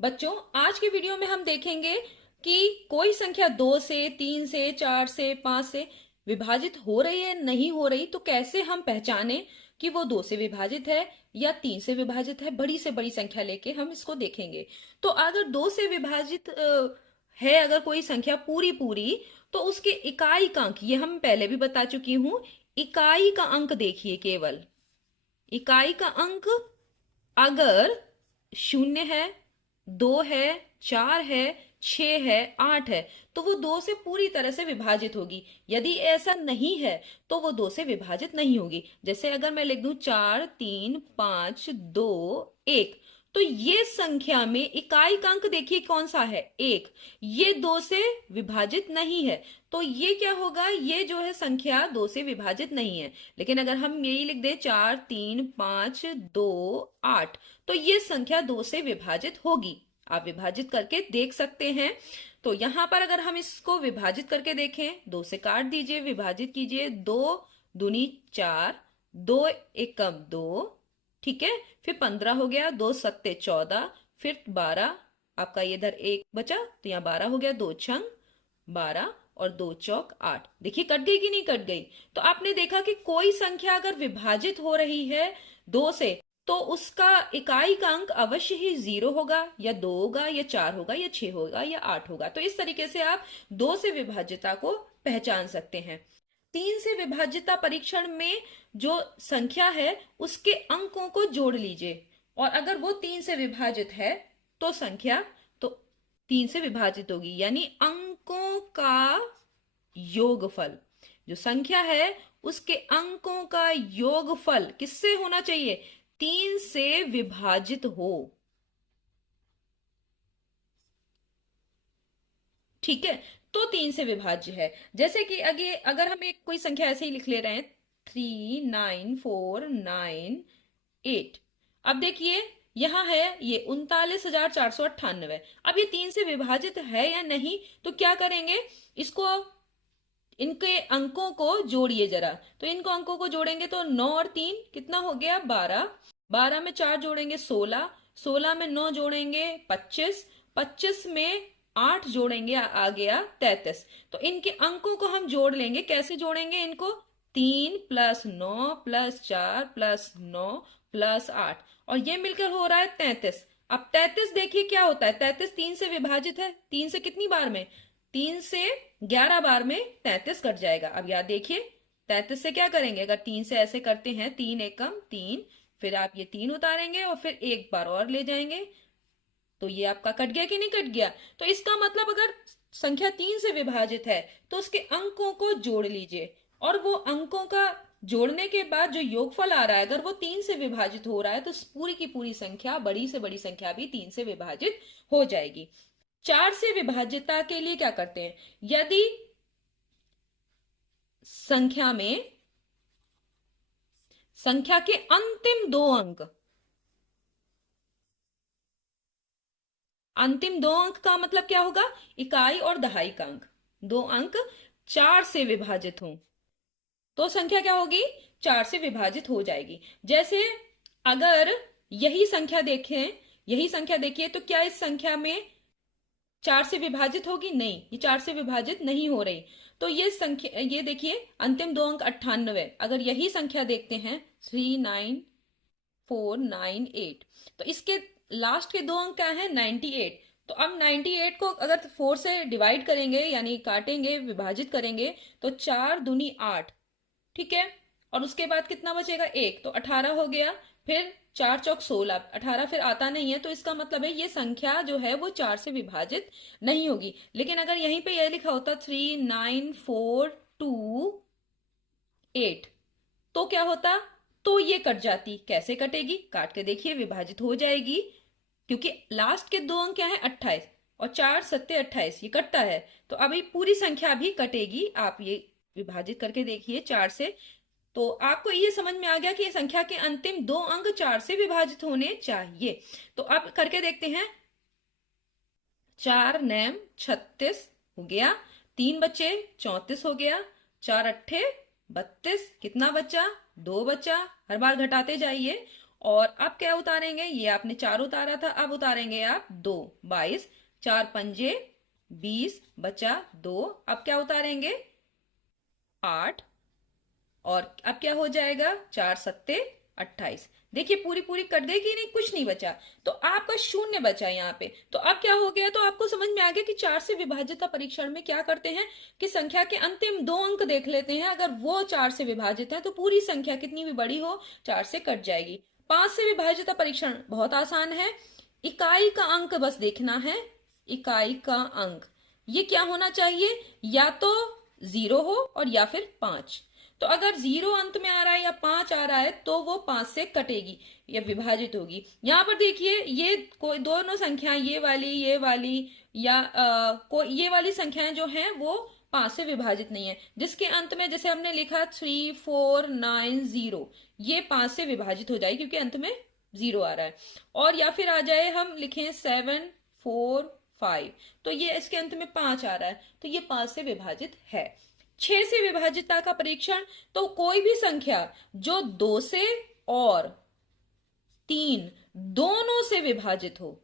बच्चों, आज के वीडियो में हम देखेंगे कि कोई संख्या 2 से, 3 से, 4 से, 5 से विभाजित हो रही है, नहीं हो रही, तो कैसे हम पहचाने कि वो 2 से विभाजित है या 3 से विभाजित है। बड़ी से बड़ी संख्या लेके हम इसको देखेंगे। तो अगर 2 से विभाजित है अगर कोई संख्या पूरी पूरी, तो उसके इकाई का अंक, ये हम पहले भी बता चुकी हूं, इकाई का अंक देखिए। केवल इकाई का अंक अगर 0 है, 2 है, 4 है, 6 है, 8 है, तो वो 2 से पूरी तरह से विभाजित होगी। यदि ऐसा नहीं है तो वो 2 से विभाजित नहीं होगी। जैसे अगर मैं लिख दूं 4, 3, 5, 2, 1, तो ये संख्या में इकाई का अंक देखिए कौन सा है, 1। ये 2 से विभाजित नहीं है, तो ये क्या होगा, ये जो है संख्या 2 से विभाजित नहीं है। लेकिन अगर हम यही लिख दें 4, 3, 5, 2, 8, तो ये संख्या 2 से विभाजित होगी। आप विभाजित करके देख सकते हैं। तो यहां पर अगर हम इसको विभाजित करके देखें, 2 से काट दीजिए, विभाजित कीजिए। 2 दूनी 4, 2 एकम 2, ठीक है। फिर 15 हो गया, 2 सत्ते 14, फिर 12, आपका ये इधर 1 बचा तो यहाँ 12 हो गया, 2 छंग 12 और 2 चौक 8। देखिए कट गई कि नहीं कट गई। तो आपने देखा कि कोई संख्या अगर विभाजित हो रही है 2 से, तो उसका इकाई का अंक अवश्य ही 0 होगा, या 2 होगा, या 4 होगा, या 6 होगा, या 8 होगा। तो इस तरीके से आप 2 से विभाज्यता को पहचान सकते हैं। 3 से विभाज्यता परीक्षण में जो संख्या है उसके अंकों को जोड़ लीजिए, और अगर वो 3 से विभाजित है तो संख्या तो 3 से विभाजित होगी, यानी अंकों का योगफल। जो संख्या है उसके अंकों का योगफल किससे होना चाहिए, 3 से विभाजित हो। ठीक है, तो 3 से विभाज्य है। जैसे कि आगे अगर हम एक कोई संख्या ऐसे ही लिख ले रहे हैं, 39498। अब देखिए यहां है ये 39,498। अब ये 3 से विभाजित है या नहीं, तो क्या करेंगे, इसको इनके अंकों को जोड़िए जरा। तो इनको अंकों को जोड़ेंगे तो 9 और 3 कितना हो गया, 12। 12 में 4 जोड़ेंगे 16, 16 में 9 जोड़ेंगे 25, 25 में 8 जोड़ेंगे आ गया 33। तो इनके अंकों को हम जोड़ लेंगे। कैसे जोड़ेंगे इनको, 3 प्लस 9 प्लस 4 प्लस 9 प्लस 8, और ये मिलकर हो रहा है 33। अब 33 देखिए क्या होता है, 33 3 से विभाजित है। 3 से कितनी बार में, 3 से 11 बार में 33 कट जाएगा। अब याद देखिए 33 से क्या करेंगे, अगर 3 से ऐसे करते हैं, 3 एकम 3, फिर आप ये 3 उतारेंगे और फिर एक बार और ले जाएंगे, तो ये आपका कट गया कि नहीं कट गया। तो इसका मतलब अगर संख्या 3 से विभाजित है तो उसके अंकों को जोड़ लीजिए, और वो अंकों का जोड़ने के बाद जो योगफल आ रहा है, अगर वो 3 से विभाजित हो रहा है, तो पूरी की पूरी संख्या, बड़ी से बड़ी संख्या भी 3 से विभाजित हो जाएगी। 4 से विभाज्यता के लिए क्या करते हैं, यदि संख्या के अंतिम दो अंक का मतलब क्या होगा, इकाई और दहाई का अंक, दो अंक 4 से विभाजित हों, तो संख्या क्या होगी, 4 से विभाजित हो जाएगी। जैसे अगर यही संख्या देखिए, तो क्या इस संख्या में 4 से विभाजित होगी, नहीं, ये 4 से विभाजित नहीं हो रही। तो ये संख्या, ये देखिए अंतिम दो अंक 98, अगर यही संख्या देखते हैं 39498, तो इसके लास्ट के दो अंक क्या है, 98। तो अब 98 को अगर 4 से डिवाइड करेंगे, यानी काटेंगे, विभाजित करेंगे, तो 4 दूनी 8, ठीक है। और उसके बाद कितना बचेगा, 1, तो 18 हो गया। फिर 4 चौक 16, 18 फिर आता नहीं है, तो इसका मतलब है ये संख्या जो है वो 4 से विभाजित नहीं होगी। लेकिन अगर यहीं पे यह लिखा होता 39428, तो क्या होता, तो ये कट जाती। कैसे कटेगी, काट के देखिए, विभाजित हो जाएगी, क्योंकि लास्ट के दो अंक क्या है, 28, और 4 सत्ते 28, ये कटता है। तो अभी पूरी संख्या भी कटेगी। आप ये विभाजित करके देखिए 4 से, तो आपको ये समझ में आ गया कि ये संख्या के अंतिम दो अंक 4 से विभाजित होने चाहिए। तो अब करके देखते हैं, 4 नैम 36 हो गया, 3 बचे 34 हो गया, 4 अट्ठे 32, कितना बचा, 2 बचा, हर बार घटाते जाइए, और अब क्या उतारेंगे, ये आपने 4 उतारा था, अब उतारेंगे आप 2, 22, 4 पंजे 20, बचा 2, अब क्या उतारेंगे 8, और अब क्या हो जाएगा 4 सत्ते 28। देखिए पूरी पूरी कट गई कि नहीं, कुछ नहीं बचा, तो आपका शून्य बचा यहाँ पे। तो अब क्या हो गया, तो आपको समझ में आ गया कि 4 से विभाजित परीक्षण में क्या करते हैं कि संख्या के अंतिम 2 अंक देख लेते हैं, अगर वो 4 से विभाजित है तो पूरी संख्या कितनी भी बड़ी हो 4 से कट जाएगी। 5 से विभाजित परीक्षण बहुत आसान है, इकाई का अंक बस देखना है। इकाई का अंक ये क्या होना चाहिए, या तो 0 हो और या फिर 5। तो अगर 0 अंत में आ रहा है या 5 आ रहा है तो वो 5 से कटेगी या विभाजित होगी। यहां पर देखिए ये कोई दोनों संख्याएं, ये वाली या ये वाली संख्याएं जो हैं वो 5 से विभाजित नहीं है। जिसके अंत में जैसे हमने लिखा 3 4 9 0, ये 5 से विभाजित हो जाएगी क्योंकि अंत में 0 आ रहा है। और या फिर आ जाए हम लिखें 7 4 5, तो ये इसके अंत में 5 आ रहा है, तो ये 5 से विभाजित है। 6 से विभाजितता का परीक्षण, तो कोई भी संख्या जो 2 से और 3 दोनों से विभाजित हो,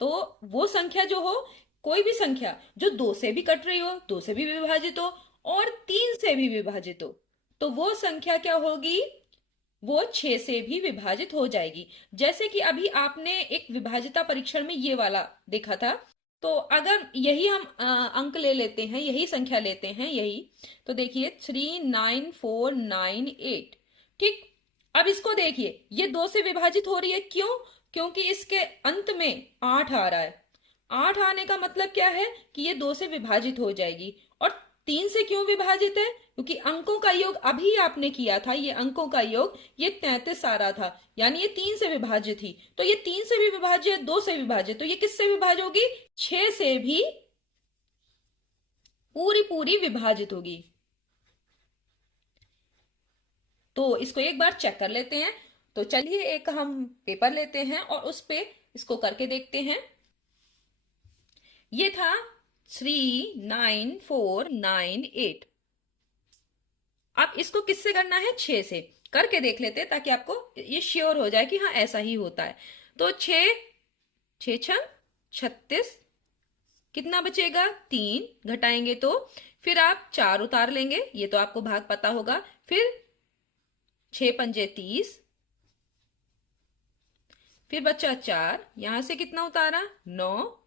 तो वो संख्या जो हो, कोई भी संख्या जो 2 से भी कट रही हो, 2 से भी विभाजित हो और 3 से भी विभाजित हो, तो वो संख्या क्या होगी, वो 6 से भी विभाजित हो जाएगी। जैसे कि अभी आपने एक विभाजिता परीक्षण में ये वाला देखा था, तो अगर यही हम अंक ले लेते हैं, यही संख्या लेते हैं, यही, तो देखिए 39498, ठीक। अब इसको देखिए, ये 2 से विभाजित हो रही है, क्यों, क्योंकि इसके अंत में 8 आ रहा है। 8 आने का मतलब क्या है कि ये 2 से विभाजित हो जाएगी। और 3 से क्यों विभाजित है, क्योंकि अंकों का योग अभी आपने किया था, ये अंकों का योग ये 33 आ रहा था, यानी ये 3 से विभाजित थी। तो ये 3 से भी विभाजित, 2 से विभाजित, तो ये किससे विभाजित होगी, 6 से भी पूरी पूरी विभाजित होगी। तो इसको एक बार चेक कर लेते हैं। तो चलिए एक हम पेपर लेते हैं और उस पे इसको करके देखते हैं। ये था 39498। अब इसको किससे करना है, 6 से करके देख लेते हैं ताकि आपको ये श्योर हो जाए कि हाँ ऐसा ही होता है। तो 6 6 6 36, कितना बचेगा 3, घटाएंगे तो फिर आप 4 उतार लेंगे, ये तो आपको भाग पता होगा। फिर 6 पंजे 30, फिर बचा 4, यहां से कितना उतारा 9,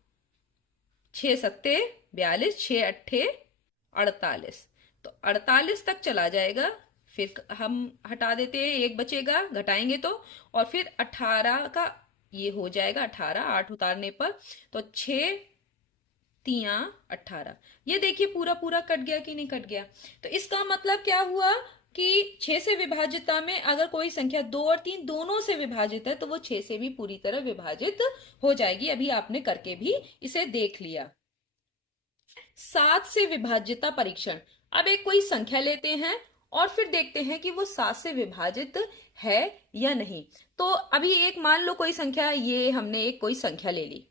6 सत्ते 42, 6 अट्ठे 48, तो 48 तक चला जाएगा। फिर हम हटा देते हैं, एक बचेगा, घटाएंगे तो, और फिर 18 का ये हो जाएगा 18, 8 उतारने पर, तो 6 3 18। ये देखिए पूरा पूरा कट गया कि नहीं कट गया। तो इसका मतलब क्या हुआ कि 6 से विभाजितता में अगर कोई संख्या 2 और 3 दोनों से विभाजित है तो वो 6 से भी पूरी तरह विभाजित हो जाएगी। अभी आपने करके भी इसे देख लिया। 7 से विभाज्यता परीक्षण, अब एक कोई संख्या लेते हैं और फिर देखते हैं कि वो 7 से विभाजित है या नहीं। तो अभी एक मान लो कोई संख्या, ये हमने एक कोई संख्या ले ली,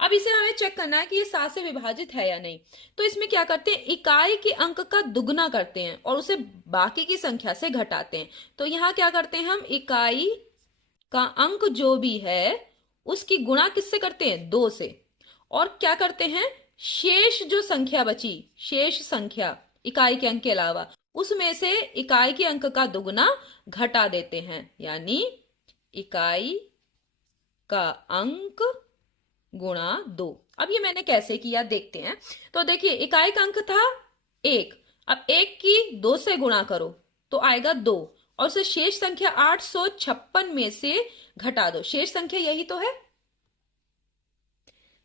अब इसे हमें चेक करना है कि ये 7 से विभाजित है या नहीं। तो इसमें क्या करते हैं, इकाई के अंक का दुगना करते हैं और उसे बाकी की संख्या से घटाते हैं। तो यहाँ क्या करते हैं, हम इकाई का अंक जो भी है उसकी गुणा किससे करते हैं, 2 से, और क्या करते हैं, शेष जो संख्या बची, शेष संख्या इकाई के अंक के अलावा, उसमें से इकाई के अंक का दुगना घटा देते हैं, यानी इकाई का अंक गुणा 2। अब ये मैंने कैसे किया देखते हैं। तो देखिए इकाई का अंक था 1, अब 1 की 2 से गुणा करो तो आएगा 2, और उसे शेष संख्या 856 में से घटा दो। शेष संख्या यही तो है,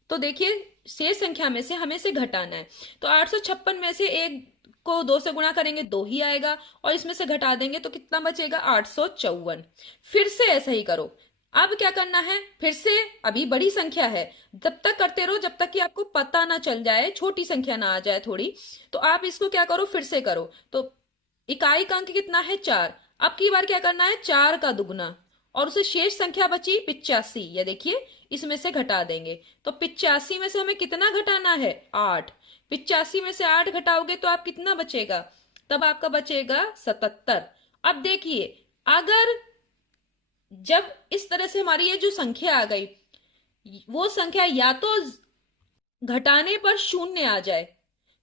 तो देखिए शेष संख्या में से हमें से घटाना है। तो 856 में से 1 को 2 से गुणा करेंगे 2 ही आएगा, और इसमें से घटा देंगे तो कितना बचेगा 854। फिर से ऐसा ही करो। अब क्या करना है, फिर से, अभी बड़ी संख्या है, जब तक करते रहो जब तक कि आपको पता ना चल जाए, छोटी संख्या ना आ जाए थोड़ी। तो आप इसको क्या करो, फिर से करो। तो इकाई का अंक कितना है 4, अब की बार क्या करना है 4 का दुगना, और उसे शेष संख्या बची 85, ये देखिए इसमें से घटा देंगे। तो 85 में से हमें कितना घटाना है 8, 85 में से 8 घटाओगे तो आप कितना बचेगा तब आपका बचेगा 77। अब देखिए, अगर जब इस तरह से हमारी ये जो संख्या आ गई, वो संख्या या तो घटाने पर शून्य आ जाए,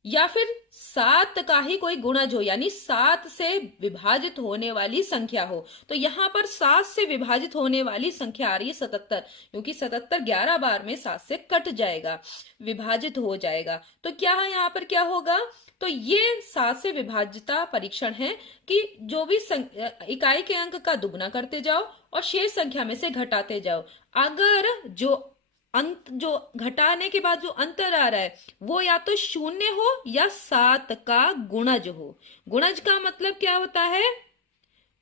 या फिर 7 का ही कोई गुणज हो, यानी 7 से विभाजित होने वाली संख्या हो। तो यहां पर 7 से विभाजित होने वाली संख्या आ रही है 77, क्योंकि 77 11 बार में 7 से कट जाएगा, विभाजित हो जाएगा। तो क्या है यहाँ पर, क्या होगा, तो ये 7 से विभाज्यता परीक्षण है कि जो भी इकाई के अंक का दुगना करते जाओ और शेष संख्या में से घटाते जाओ। अगर जो घटाने के बाद जो अंतर आ रहा है वो या तो शून्य हो या 7 का गुणज हो। गुणज का मतलब क्या होता है,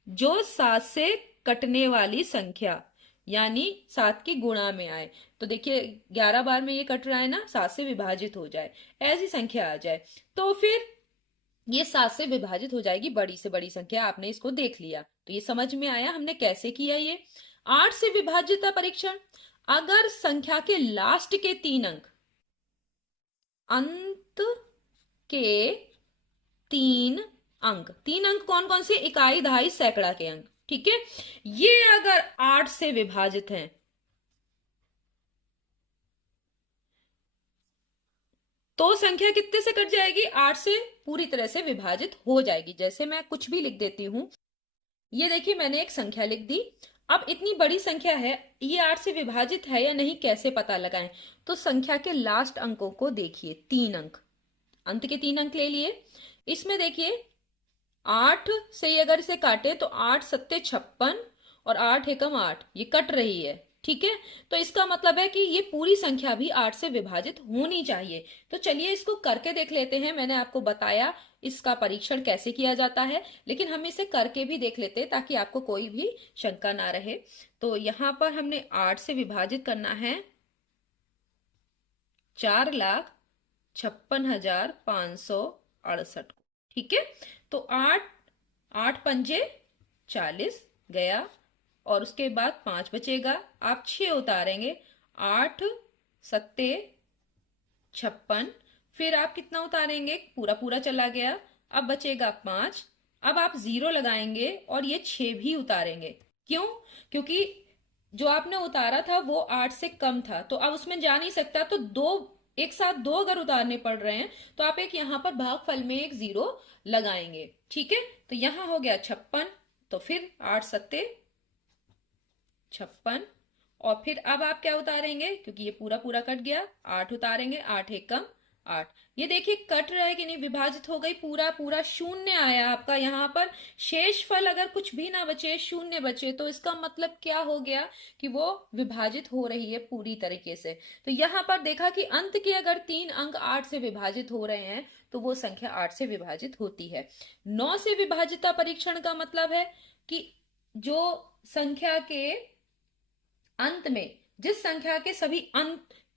जो 7 से कटने वाली संख्या, यानी 7 की गुणा में आए। तो देखिए 11 बार में ये कट रहा है ना, 7 से विभाजित हो जाए, ऐसी संख्या आ जाए, तो फिर ये 7 से विभाजित हो जाएगी, बड़ी से बड़ी संख्या। आपने इसको देख लिया, तो ये समझ में आया हमने कैसे किया ये। 8 से विभाज्यता परीक्षण, अगर संख्या के लास्ट के 3 अंक, अंत के 3 अंक कौन कौन से, इकाई, दहाई, सैकड़ा के अंक, ठीक है, ये अगर 8 से विभाजित हैं तो संख्या कितने से कट जाएगी, 8 से पूरी तरह से विभाजित हो जाएगी। जैसे मैं कुछ भी लिख देती हूं, ये देखिए मैंने एक संख्या लिख दी। अब इतनी बड़ी संख्या है, ये 8 से विभाजित है या नहीं कैसे पता लगाएं, तो संख्या के लास्ट अंकों को देखिए, 3 अंक, अंत के 3 अंक ले लिए। इसमें देखिए 8 से अगर इसे काटे तो 8 सत्ते 56 और 8 एकम 8, ये कट रही है, ठीक है। तो इसका मतलब है कि ये पूरी संख्या भी 8 से विभाजित होनी चाहिए। तो चलिए इसको करके देख लेते हैं। मैंने आपको बताया इसका परीक्षण कैसे किया जाता है, लेकिन हम इसे करके भी देख लेते हैं ताकि आपको कोई भी शंका ना रहे। तो यहां पर हमने 8 से विभाजित करना है 4,56,568 को, ठीक है। तो 8 पंजे 40 गया, और उसके बाद 5 बचेगा, आप 6 उतारेंगे, 8 सत्ते 56, फिर आप कितना उतारेंगे, पूरा पूरा चला गया, अब बचेगा 5। अब आप 0 लगाएंगे और ये 6 भी उतारेंगे। क्यों, क्योंकि जो आपने उतारा था वो 8 से कम था, तो अब उसमें जा नहीं सकता, तो एक साथ दो अगर उतारने पड़ रहे हैं तो आप एक यहां पर भागफल में एक 0 लगाएंगे, ठीक है। तो यहां हो गया 56, तो फिर 8 सत्ते 56, और फिर अब आप क्या उतारेंगे, क्योंकि ये पूरा पूरा कट गया, 8 उतारेंगे, 8 एकम 8। ये देखिए कट रहा है कि नहीं, विभाजित हो गई, पूरा पूरा शून्य आया आपका यहाँ पर। शेष फल अगर कुछ भी ना बचे, शून्य बचे, तो इसका मतलब क्या हो गया कि वो विभाजित हो रही है पूरी तरीके से। तो यहाँ पर देखा कि अंत के अगर 3 अंक 8 से विभाजित हो रहे हैं तो वो संख्या 8 से विभाजित होती है। 9 से विभाजिता परीक्षण का मतलब है कि जो संख्या के अंत में जिस संख्या के सभी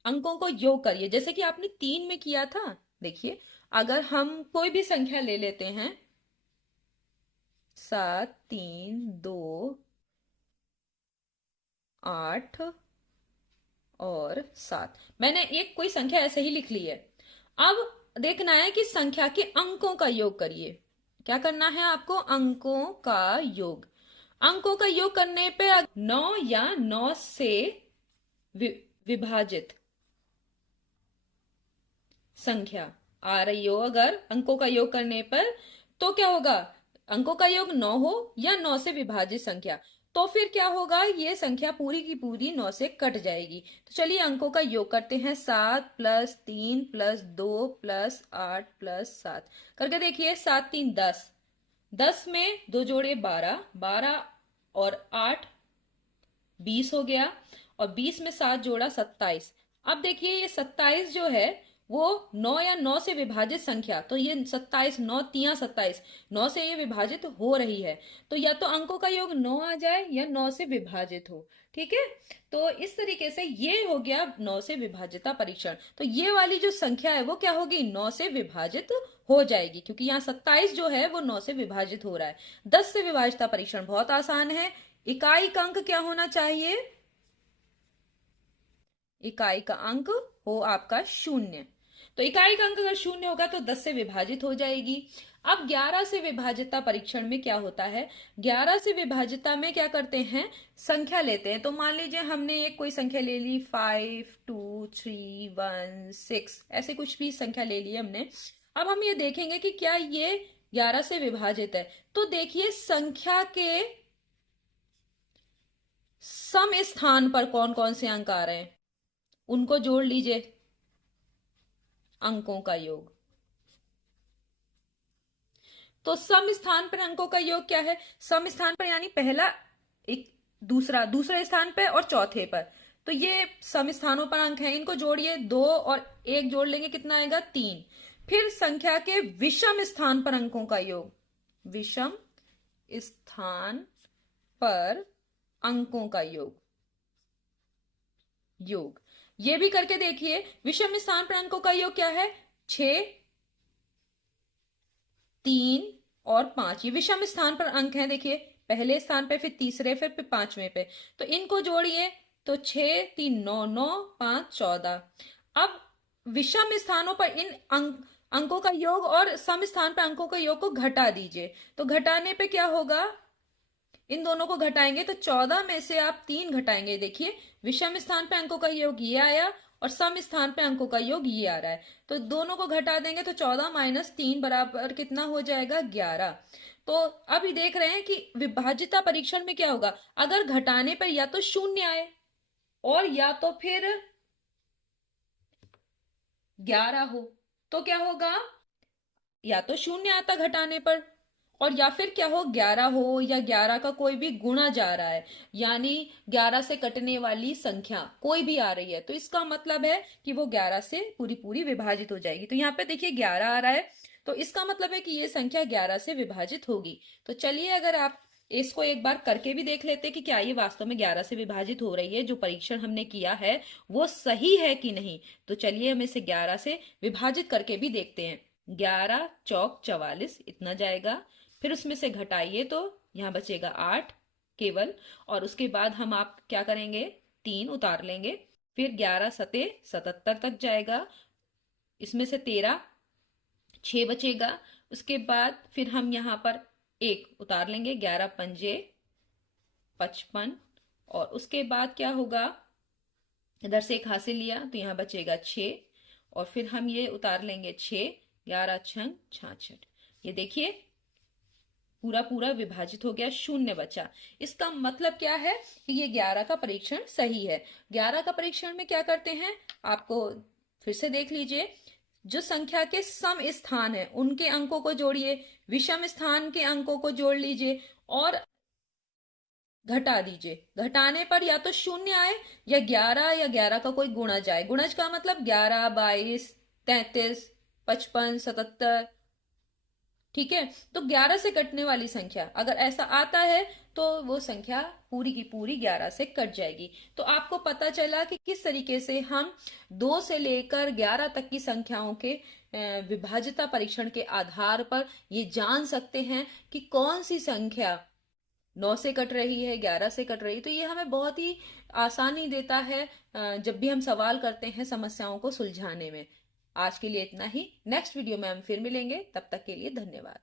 अंकों को योग करिए, जैसे कि आपने 3 में किया था। देखिए अगर हम कोई भी संख्या ले लेते हैं, 7, 3, 2, 8 और 7, मैंने एक कोई संख्या ऐसे ही लिख ली है। अब देखना है कि संख्या के अंकों का योग करिए। क्या करना है आपको, अंकों का योग। अंकों का योग करने पे 9 या 9 से विभाजित संख्या आ रही हो, अगर अंकों का योग करने पर, तो क्या होगा, अंकों का योग 9 हो या 9 से विभाजित संख्या, तो फिर क्या होगा, ये संख्या पूरी की पूरी 9 से कट जाएगी। तो चलिए अंकों का योग करते हैं। 7 + 3 + 2 + 8 + 7 करके देखिए। 7 3 10, 10 में 2 जोड़े 12, 12 और 8 20 हो गया, और 20 में 7 जोड़ा 27। अब देखिए ये 27 जो है वो 9 या 9 से विभाजित संख्या, तो ये 27, 9 तिया 27, 9 से ये विभाजित हो रही है, तो या तो अंकों का योग 9 आ जाए या 9 से विभाजित हो, ठीक है। तो इस तरीके से ये हो गया 9 से विभाजिता परीक्षण। तो ये वाली जो संख्या है वो क्या होगी, 9 से विभाजित हो जाएगी, क्योंकि यहाँ 27 जो है वो 9 से विभाजित हो रहा है। 10 से विभाजिता परीक्षण बहुत आसान है। इकाई का अंक क्या होना चाहिए, इकाई का अंक हो आपका 0। तो इकाई का अंक अगर शून्य होगा तो 10 से विभाजित हो जाएगी। अब 11 से विभाजितता परीक्षण में क्या होता है, 11 से विभाजितता में क्या करते हैं, संख्या लेते हैं। तो मान लीजिए हमने एक कोई संख्या ले ली 5, 2, 3, 1, 6, ऐसे कुछ भी संख्या ले ली हमने। अब हम ये देखेंगे कि क्या ये 11 से विभाजित है। तो देखिए संख्या के सम स्थान पर कौन कौन से अंक आ रहे हैं, उनको जोड़ लीजिए, अंकों का योग। तो सम स्थान पर अंकों का योग क्या है, सम स्थान पर यानी पहला, एक दूसरे स्थान पर और चौथे पर, तो ये सम स्थानों पर अंक हैं, इनको जोड़िए, 2 और 1 जोड़ लेंगे कितना आएगा, 3। फिर संख्या के विषम स्थान पर अंकों का योग, विषम स्थान पर अंकों का योग, ये भी करके देखिए। विषम स्थान पर अंकों का योग क्या है, 6, 3 और 5, ये विषम स्थान पर अंक हैं। देखिए पहले स्थान पे, फिर तीसरे, फिर पांचवें पे, तो इनको जोड़िए, तो 6, 3, 9, 9, 5, 14। अब विषम स्थानों पर इन अंकों का योग और सम स्थान पर अंकों का योग को घटा दीजिए। तो घटाने पे क्या होगा, इन दोनों को घटाएंगे तो 14 में से आप 3 घटाएंगे। देखिए विषम स्थान पे अंकों का योग ये आया और सम स्थान पे अंकों का योग ये आ रहा है, तो दोनों को घटा देंगे तो 14 माइनस 3 बराबर कितना हो जाएगा, 11। तो अभी देख रहे हैं कि विभाजिता परीक्षण में क्या होगा, अगर घटाने पर या तो शून्य आए और या तो फिर 11 हो, तो क्या होगा, या तो शून्य आता घटाने पर, और या फिर क्या हो, 11 हो या 11 का कोई भी गुणा जा रहा है, यानी 11 से कटने वाली संख्या कोई भी आ रही है, तो इसका मतलब है कि वो 11 से पूरी विभाजित हो जाएगी। तो यहाँ पे देखिए 11 आ रहा है, तो इसका मतलब है कि ये संख्या 11 से विभाजित होगी। तो चलिए अगर आप इसको एक बार करके भी देख लेते कि क्या ये वास्तव में 11 से विभाजित हो रही है, जो परीक्षण हमने किया है वो सही है कि नहीं। तो चलिए हम इसे 11 से विभाजित करके भी देखते हैं। 11 चौक 44 इतना जाएगा, फिर उसमें से घटाइए तो यहां बचेगा 8 केवल, और उसके बाद हम आप क्या करेंगे, 3 उतार लेंगे, फिर 11 सते 77 तक जाएगा, इसमें से 13, 6 बचेगा। उसके बाद फिर हम यहां पर 1 उतार लेंगे, 11 पंजे 55, और उसके बाद क्या होगा, इधर से 1 हासिल लिया तो यहां बचेगा 6, और फिर हम ये उतार लेंगे 6, 11 छंग 66। ये देखिए पूरा विभाजित हो गया, शून्य बचा। इसका मतलब क्या है कि ये 11 का परीक्षण सही है। 11 का परीक्षण में क्या करते हैं, आपको फिर से देख लीजिए, जो संख्या के सम स्थान है उनके अंकों को जोड़िए, विषम स्थान के अंकों को जोड़ लीजिए और घटा दीजिए। घटाने पर या तो शून्य आए या 11 या 11 का कोई गुणज जाए। गुणज का मतलब 11, 22, 33, 55, 77, ठीक है। तो 11 से कटने वाली संख्या अगर ऐसा आता है तो वो संख्या पूरी की पूरी 11 से कट जाएगी। तो आपको पता चला कि किस तरीके से हम 2 से लेकर 11 तक की संख्याओं के विभाजिता परीक्षण के आधार पर ये जान सकते हैं कि कौन सी संख्या 9 से कट रही है, 11 से कट रही है। तो ये हमें बहुत ही आसानी देता है जब भी हम सवाल करते हैं समस्याओं को सुलझाने में। आज के लिए इतना ही, नेक्स्ट वीडियो में हम फिर मिलेंगे, तब तक के लिए धन्यवाद।